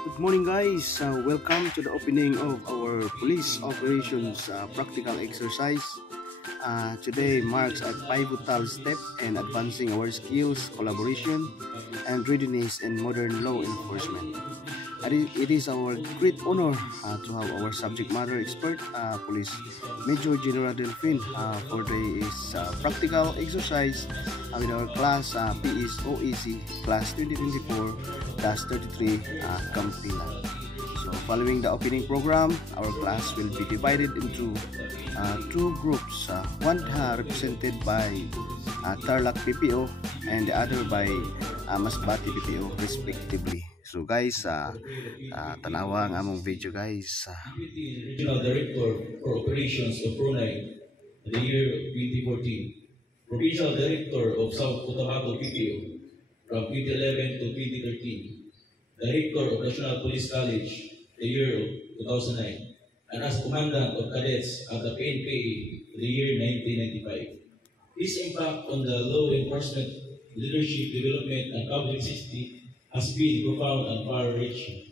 Good morning guys, welcome to the opening of our police operations practical exercise. Today marks a pivotal step in advancing our skills, collaboration, and readiness in modern law enforcement. It is our great honor to have our subject matter expert, Police Major General Delfin, for this practical exercise with our class PES OEC Class 2024-33 Kampilan. So following the opening program, our class will be divided into two groups, one represented by Tarlac PPO and the other by Masbate PPO respectively. So guys, tanawa ang among video guys. Deputy Regional Director for Operations of PRONAI in the year 2014. Provincial Director of South Cotabato PPO from 2011 to 2013. Director of National Police College the year of 2009. And as Commandant of Cadets of the PNPA the year 1995. His impact on the law enforcement, leadership development, and public safety has been profound and far-reaching.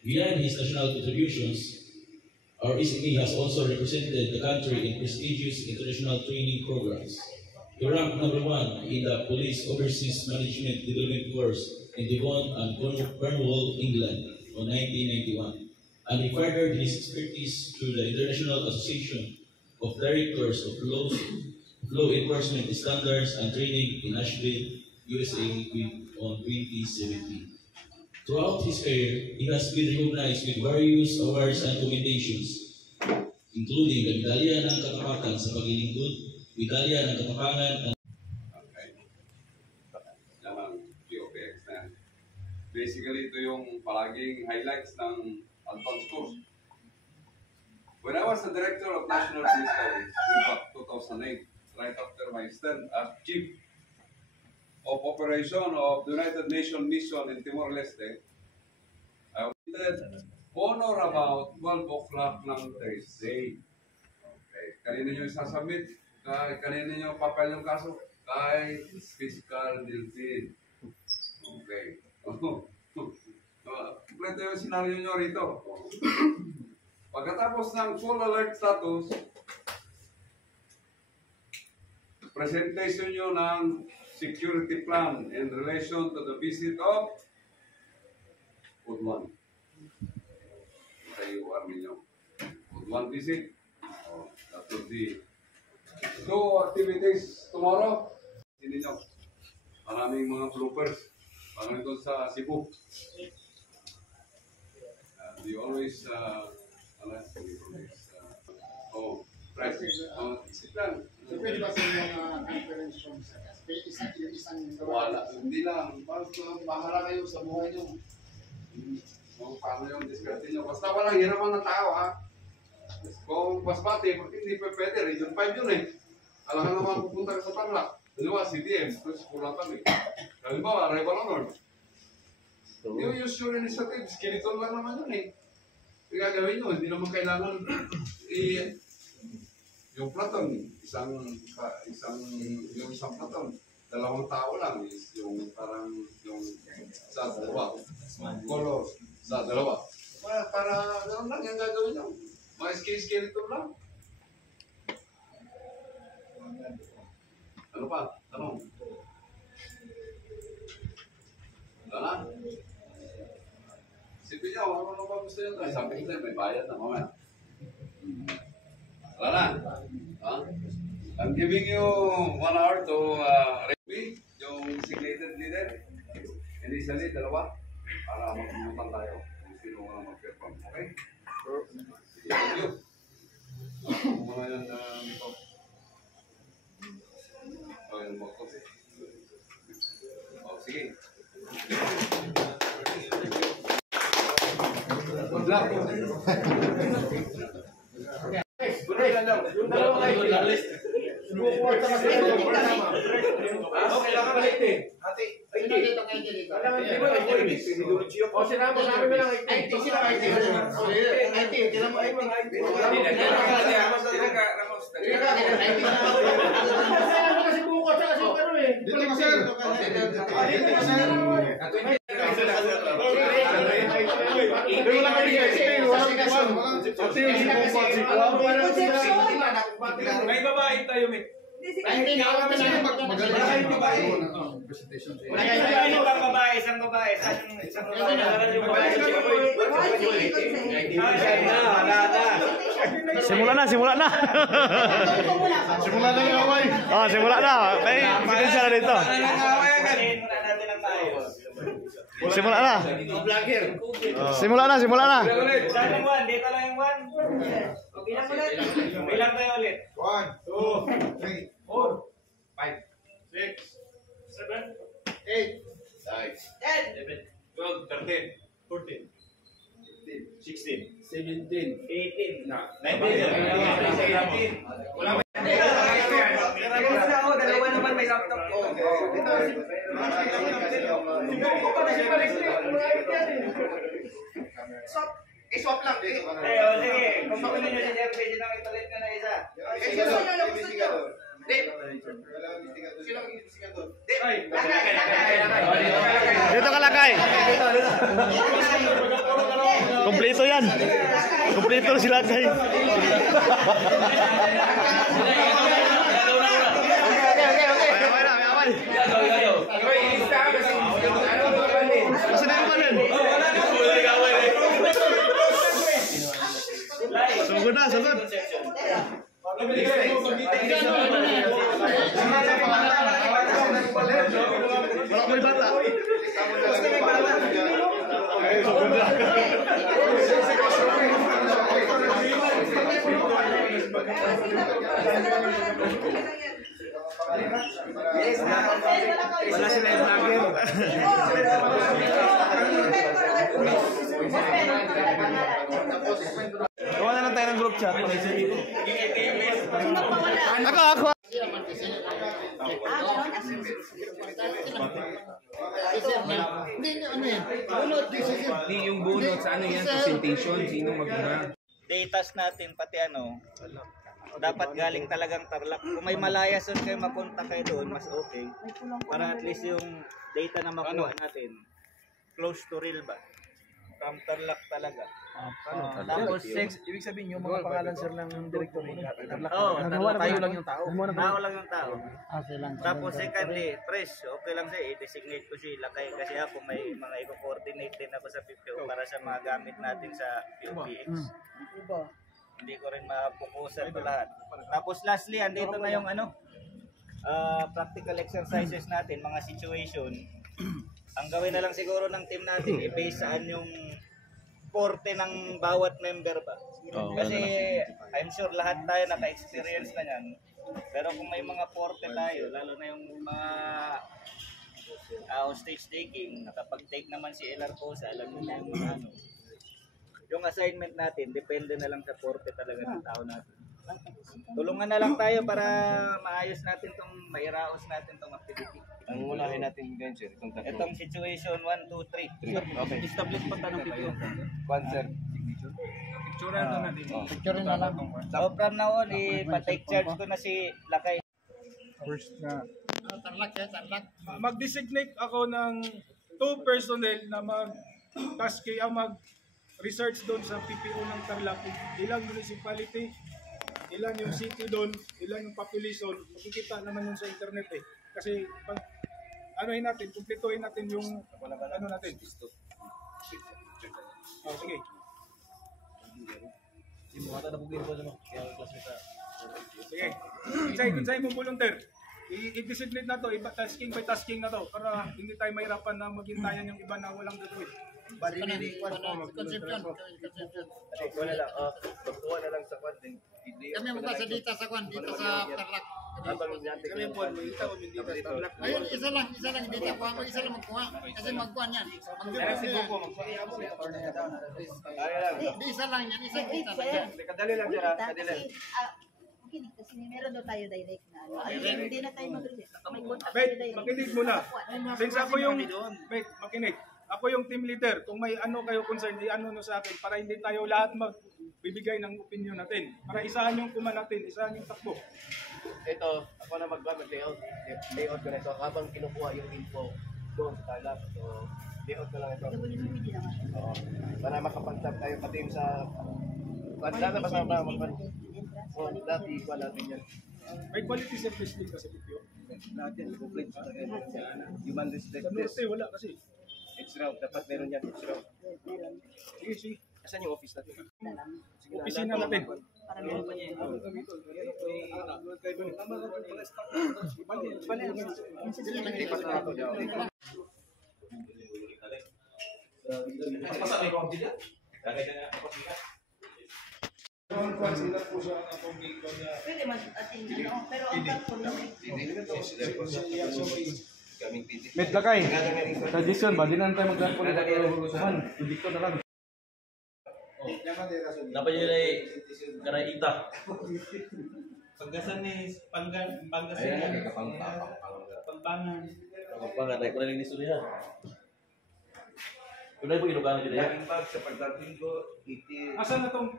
Beyond his national contributions, our ECP has also represented the country in prestigious international training programs. He ranked #1 in the Police Overseas Management Development Course in Devon and Cornwall, England, in 1991. And he furthered his expertise through the International Association of Directors of Law Enforcement Standards and Training in Nashville, USA, in 2017. Throughout his career, he has been recognized with various awards and commendations, including the Medalya ng Katapangan sa Paglilingkod, Medalya ng Katapangan, and basically, ito yung palaging highlights ng advanced course. When I was the director of National Police College in 2008, right after my stint as Chief of Operation of the United Nations Mission in Timor-Leste, I wanted on or about 12 o'clock ng Thursday. Okay. Kanina nyo isasubmit, kanina nyo papel yung kaso, kay Fiscal Delfin. Okay. Kompleto yung senaryo nyo rito. Pagkatapos ng full alert status, presentation nyo ng security plan in relation to the visit of Udwan. Kayo army nyo. Udwan visit. That would be 2 activities tomorrow. Hindi nyo. Maraming mga bloopers. Parang ito sa Cebu. You always, press. Sit lang. So, pwede ba sa mga conference room sa isang wala. Hindi lang. Bahala kayo sa buhay nyo. Kung paano yung diskarte nyo. Basta walang hiraman ng tao, ha? Kung Masbate, hindi pa pwede. Region 5 yun, eh. Alam ka naman pupunta ka sa Tarlac. Dalawa, CDM. Tapos kulang kami. Halimbawa, Rival Honor. Yung use your initiative. Skeleton lang naman yun, eh. Yung gagawin nyo, hindi naman kailangan yung platon, isang platon, 2 tao lang is yung parang yung sa dalawa, color sa dalawa. Para gano'n lang yung gagawin nyo. Mga skeleton lang. Ano pa? Tanong? Wala na? Sipin nyo, ano ba gusto nyo? Sabi ko may bayad na mamaya. Wala na? Huh? I'm giving you 1 hour to review yung designated leader. Initially, 2 para magpumuntan tayo kung sino nga mag-perform. Okay? Thank you. Muna yan ito. Yung box. Oh, sige. Good luck. Yung dalawang light. Support sa kasi. Okay, lang ang light eh. Ate, ay hindi. Kailangan di ba light eh? O sinama sabi mo lang light. Ay, sila light eh. Light eh. Kailan mo ay mga light eh. Kasi buko sa kasi pero eh. Dito ka sir. Dito ka sir. May babae tayo, may. Isang babae. Simula na. Simula na yung away. Oh, simula na. May ebidensya na dito. Simula na. Simula na. Dito lang yung one. Bilang tayo ulit. 1, 2, 3, 4, 5, 6, 7, 8, 9, 10, 12, 13, 14, 15, 16, 17, 18, 19, 20. Wala ba? Dalawa naman may laptop ko. I-swap lang. Sige, kung makunin nyo si Jeff, pwede na itulit ka na isa. Dito ka lakay. Kompleto yan. Kompleto si lakay. Kasi na yung panin. Sugod na, sugod. Wala ko may bata. Sugod na. Wala sila yung vlogger. Gawa na lang tayo ng group chat. Ako. Hindi yung bunot sa ano yan, presentation, sino magmuna. Datas natin, pati dapat galing talagang Tarlac. Kung may Malayas doon kayo, mapunta kayo doon, mas okay. Para at least yung data na makuha natin, close to real ba? From Tarlac talaga. Tapos, Ibig sabihin yung mga pangalan sir ng director tayo lang yung tao. Tao lang yung tao. Tapos secondly, fresh, okay lang siya, i-designate ko sila kasi ako may mga i-coordinate din ako sa PPO para sa mga gamit natin sa POPX. Hindi ko rin mapukusan ito lahat. Tapos lastly, andito na yung practical exercises natin, mga situation. Ang gawin na lang siguro ng team natin, i-base saan yung porte ng bawat member ba. Kasi I'm sure lahat tayo naka-experience na yan. Pero kung may mga porte tayo, lalo na yung mga hostage taking, nakapag-take naman si LR Cosa, alam mo na yung mga yung assignment natin, depende na lang sa porte talaga ng tao natin. Tulungan na lang tayo para maayos natin mairaos natin tong activity. Ang unahin natin ganyan sir. Itong situation 1, 2, 3. Okay. Establish pa tanong dito. One sir. Picture na natin. Picture na lang. So from now on, ipatake charge ko na si Lakay. Mag-designate ako ng 2 personnel na mag-research doon sa PPO ng Tarlac. Ilang municipality, ilan yung city doon, ilan yung population. Makikita naman yun sa internet eh. Kasi pag kumpletuhin natin yung natin. Sige. Sige. Kinsay mong volunteer. I-designate na to, tasking by tasking na to para hindi tayo mahirapan na maghintayan yung iba na walang gagawin. Wala lang. Pagkuha na lang sa kwan. Kami magkasa dito sa kwan, dito sa Tarlac. Kami po, kita ko yung dito sa Tarlac. Ayun, isa lang dito. Isa lang magkuha. Kasi magkuha niyan. Isa lang yan, isa dito. Kadali lang sir. Kadali. Kasi meron daw tayo direct na hindi na tayo mag-reject. Makinig muna. Since ako yung, makinig. Ako yung team leader. Kung may kayo concern, no sa akin para hindi tayo lahat magbibigay ng opinion natin. Para isahan yung kuma natin, isahan yung takbo. Ito, ako na mag-layout. Layout ko na ito habang kinukuha yung info doon sa Tarlac. So, layout ko lang ito. WCPD naman. Para makapag-tap tayo pati sa Dati pa sa dati pa natin yan. May quality service din kasi PPO. Lahat yan, complete sa human respect Sa test. Norte, wala kasi. X-route, dapat meron yan X-route. Sige, sige. Asan yung office natin? Opisina natin. Para meron pa niya. Pwede man atin pero ang platform Met lakay. Tradition ba? Di na tayo magdaan po na tayo Dito na lang. Dapat yun ay karaita. Paggasan ni Pangasinan. Pagbangan. Pagpangan, tayo ko na lang ni Surihan. Kunay po Ilocano dito yan. Sa pagdating ko, Asan na itong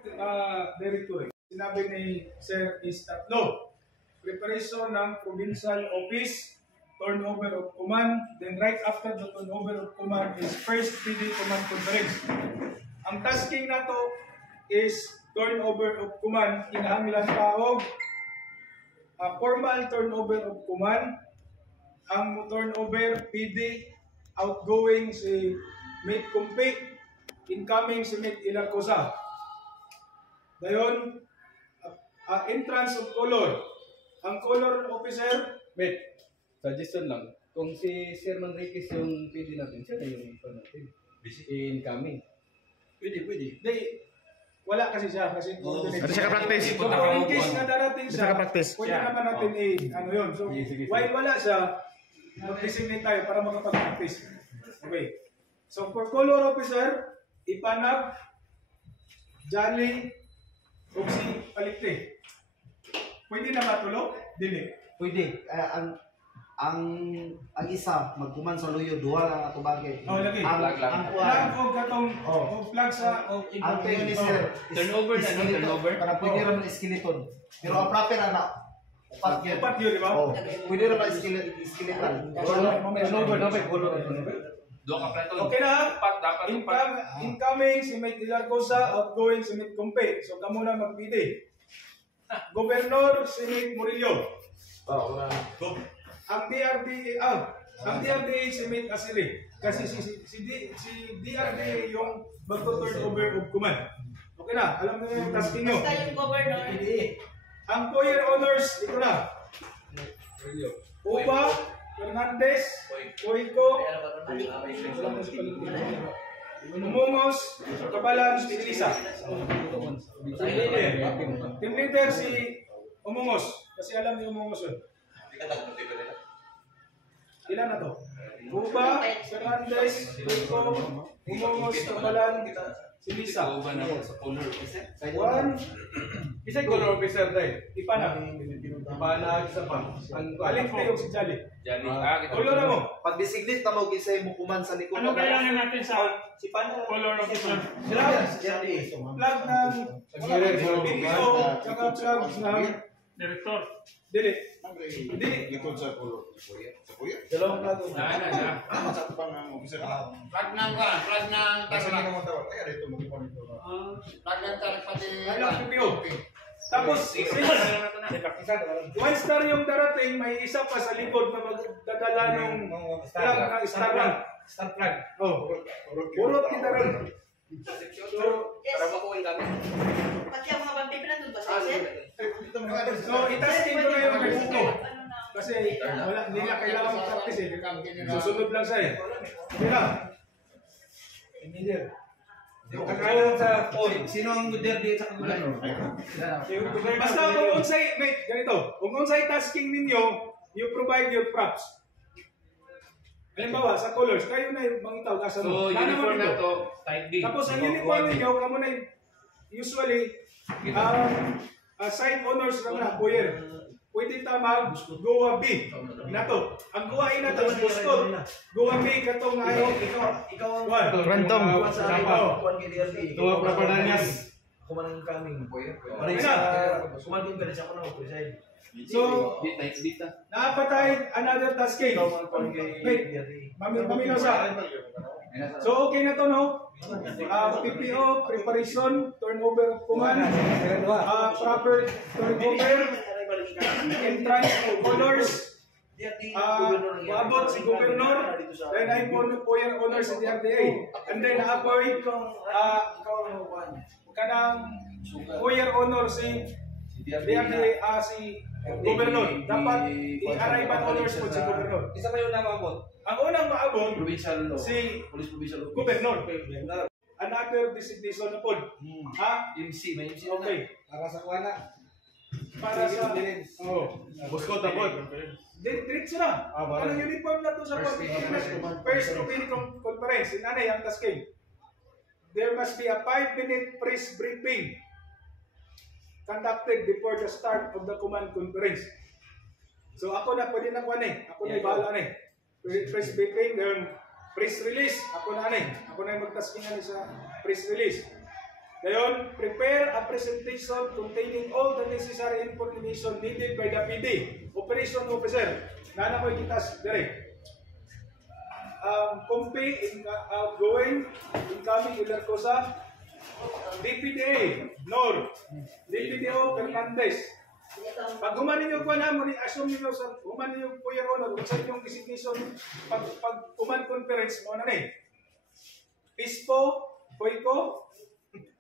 director? Sinabi ni Sir is tatlo. Preparation ng provincial office, turnover of command, then right after the turnover of command is first PD command conference. Ang tasking na to is turnover of command, kinahanglan taog formal turnover of command, ang turnover PD, outgoing si Mate Kumpi, incoming si Mate Ilacosa. Dayon, entrance of color. Ang color officer, Wait, suggestion lang. Kung si Sir Manriquez yung PD natin, siya na yung natin. Incoming. Pwede. di, wala kasi siya. Kasi Kasi siya ka-practice. So, kung in case na darating siya, practice. pwede naman natin ano yun. So, Sige. while wala siya, mag-designate tayo para makapag-practice. Okay. So, for color officer, Ipanag, Jolly, Oxy, Palikte. Pwede na matulog? Dili. Pwede. Ang isa magkuman sa luyo duha lang ato bagay. Oh, lagi. Ang Flag o katong flag sa ang tayo ni sir. Turnover na, no? Turnover? Para pwede raman skeleton. Pero ang proper na upat yun. Upat yun, di ba? Oh, pwede raman skeleton. Turnover. Doon ka plato. Okay na. Dapat Incoming si Mate Ilarcosa, outgoing si Mate Kumpe. So kamo na magpili. Gobernador si Mate Murillo. Ang DRD si Mate Asiri. Kasi si DRD yung magto-turnover of command. Okay na, alam niyo yung tasking nyo. Basta yung governor. Ang choir honors, ito na. Upa, Fernandez, Koiko, Umungos, Kabalan, Elisa. Team leader si Umungos. Kasi alam niyo Umungos yun. Ilan na to? Upa, Fernandez, Koiko, Umungos, Kabalan, Elisa. One. Isa yung color officer tayo. Ipanag. Ipanag sa pa. Alin tayo si Jolly. Jolly. Color na mo. Pag designate na mo gisay mo kuman sa likod. Ano kailangan natin sa color officer? Flag ng BPO, tsaka flag ng director. Dili. Likod sa pulo. Sa pulo? Dalawang flag. Flag ng tarla. Flag ng tarla pati. Kailang BPO. Tapos, one star yung darating, may isa pa sa likod na magdadala ng flag ng star flag. Star flag. Oh, puro kita rin. Para makuha kami. Pati ang mga bambi pinandun ba sa sir? So, itasking ko na yung nagputo. Kasi wala, hindi na kailangan mag-practice eh. Susunod lang siya eh. Hindi na. Engineer. Kakalan sa sino ang leader dito sa gobernador? Basta kung unsay, mate, ganito. Kung unsay tasking ninyo, you provide your props. Halimbawa, sa colors, kayo na yung mangitaw kasa mo. So, uniform na to, type B. Tapos ang uniform ninyo, kamo na usually, sign honors lang na, puyer. Pwede tamag, Goa B. Nato. Ang Goa ina to, gusto. Goa B, katong ayaw. Ikaw ang Rantong. Tuwa Prapananyas. Kuman kaming puyer. Kuman din ka siya ko na preside. So, napatay another tasking. Wait, maminaw sa So okay na to, no? PPO, preparation, turnover of command, proper turnover, entrance of colors, maabot si Governor, then I po yung honors sa DRDA, and then na-appoint kanang foyer honor si DRDA, si Governor. Dapat i-arrive at honors po si Governor. Isa kayo na maabot? Ang unang maabot, Provincial law. si Police Provincial Law. Governor. Another designation na po. Ha? MC, may MC Okay. Para sa kuwana. Para sa... Buskot na po. Diretso na. Ang uniform na to sa first opening conference. Inanay ang tasking. There must be a 5-minute press briefing conducted before the start of the command conference. So ako na, pwede na kuha ni. Ako na ibahala ni. Press briefing, then press release. Ako na ni. Ako na yung magtaskingan sa press release. Ngayon, prepare a presentation containing all the necessary information needed by the PD, Operation Officer. Nana mo ikitas direct. Kumpi, outgoing, incoming, Ilarcosa, DPDA, Nor, DPDO, Fernandez. Pag humanin nyo po na, assume nyo sa humanin nyo po yung honor, kung sa inyong designation, pag command conference, mo na rin. PISPO, POICO,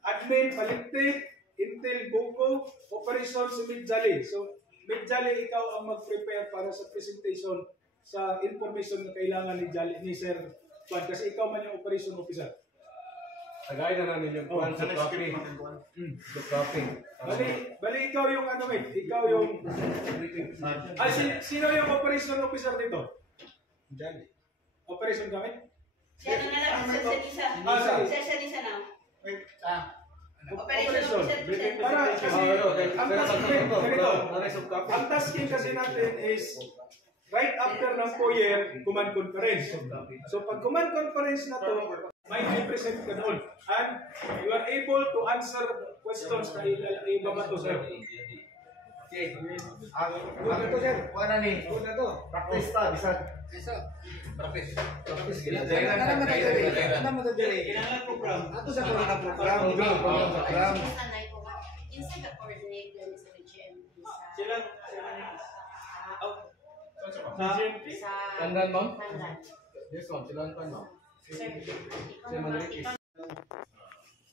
Admin, Palikti, Intel, Buko, Operation si Midjali. So, Midjali, ikaw ang mag-prepare para sa presentation sa information na kailangan ni Sir Juan, kasi ikaw man yung operation officer. Tagay na namin yung plan sa copy. Sa copy. Bali ikaw yung ano ikaw yung... sino yung operation officer dito? Jali. Operation kami? Siya na lang, Sir Sanisa na. Operation. Para kasi, ang tasking kasi natin is right after ng foyer, command conference. So pag command conference na to, may present ka doon. And you are able to answer questions na ibaba to, sir. Okay. Ano to, sir? Kuha na ni. Kuha na to. Practice ta. Bisa. Practice. Ano mo to, Jerry? Ilang program? Ato sa mga program. Inside the coordinator sa GMP. Sila Sa Pandan mo? Pandan. Yes, ma'am. Sila ang pandan.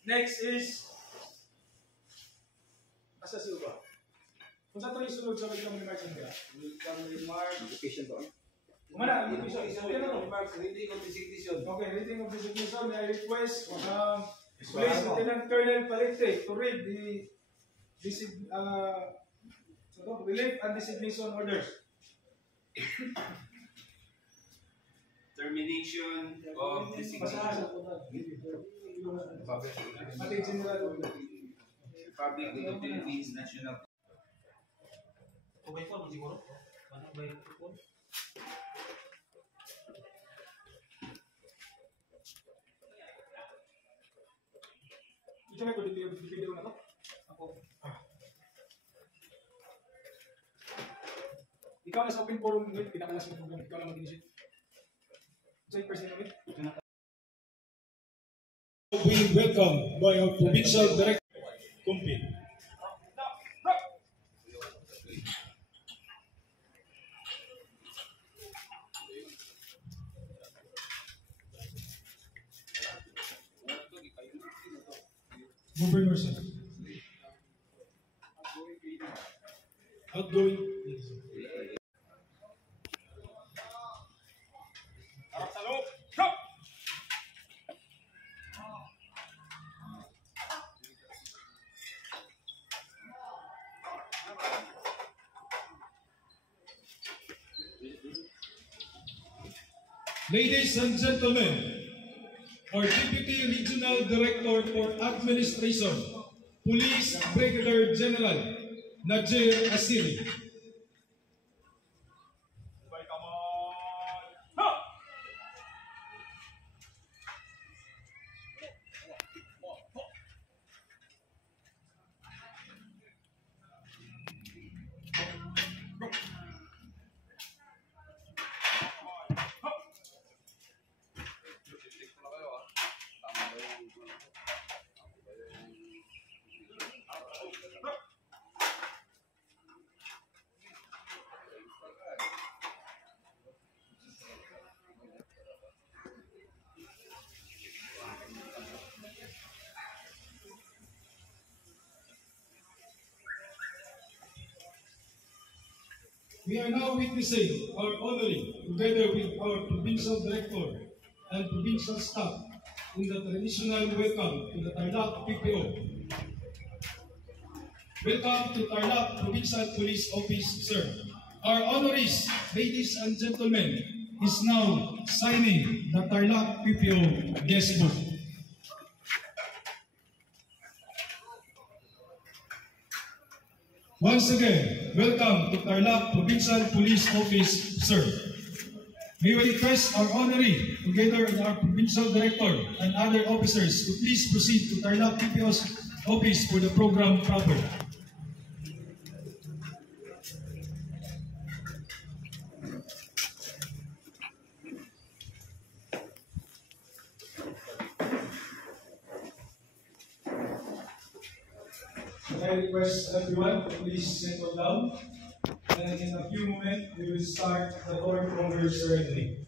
Next is asa si Uba. Kung sa ito yung sunod sa welcome remarks nila. Welcome remarks. Education ba? Kumana, education. Remarks. Reading of designation. Okay, reading of designation. I request Police Lieutenant Colonel Palikte to read the relief and designation orders. Termination of designation. Republic of the Philippines National. Okay po, siguro. May phone. Ito na ko video na to. Ako. Ikaw na sa open forum ng pinakalas ng program. Ikaw na mag-initiate. So, yung person namin. We welcome by our provincial director, Kumpi. Governor, sir. Outgoing. Ladies and gentlemen, our Deputy Regional Director for Administration, Police Brigadier General Najir Asiri. We are now witnessing our honoring, together with our provincial director and provincial staff, in the traditional welcome to the Tarlac PPO. Welcome to Tarlac Provincial Police Office, sir. Our honorees, ladies and gentlemen, is now signing the Tarlac PPO guest book. Once again, welcome to Tarlac Provincial Police Office, sir. May we request our honoree, together with our provincial director and other officers, to please proceed to Tarlac PPO's office for the program proper. I request everyone to please settle down, and in a few moments we will start the door order ceremony.